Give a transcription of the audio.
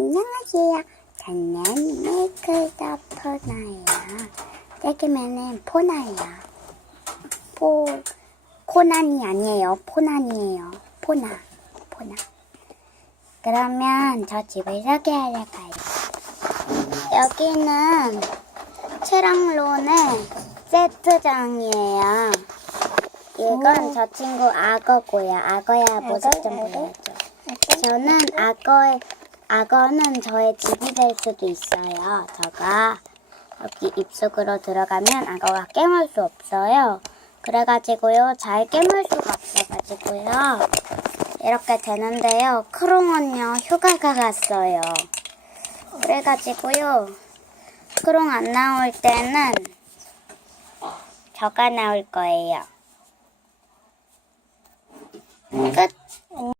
안녕하세요. 저는 메이크업 포나예요. 여기면은 포나예요. 포, 코난이 아니에요. 포난이에요. 포나, 포나. 그러면 저 집을 소개하러 가요. 여기는 최랑론의 세트장이에요. 이건 저 친구 악어고요. 악어야 모습 좀 보여줘. 저는 악어의 악어는 저의 집이 될 수도 있어요. 저가 여기 입속으로 들어가면 악어가 깨물 수 없어요. 그래가지고요 잘 깨물 수가 없어가지고요 이렇게 되는데요. 크롱은요 휴가가 갔어요. 그래가지고요 크롱 안 나올 때는 저가 나올 거예요. 끝.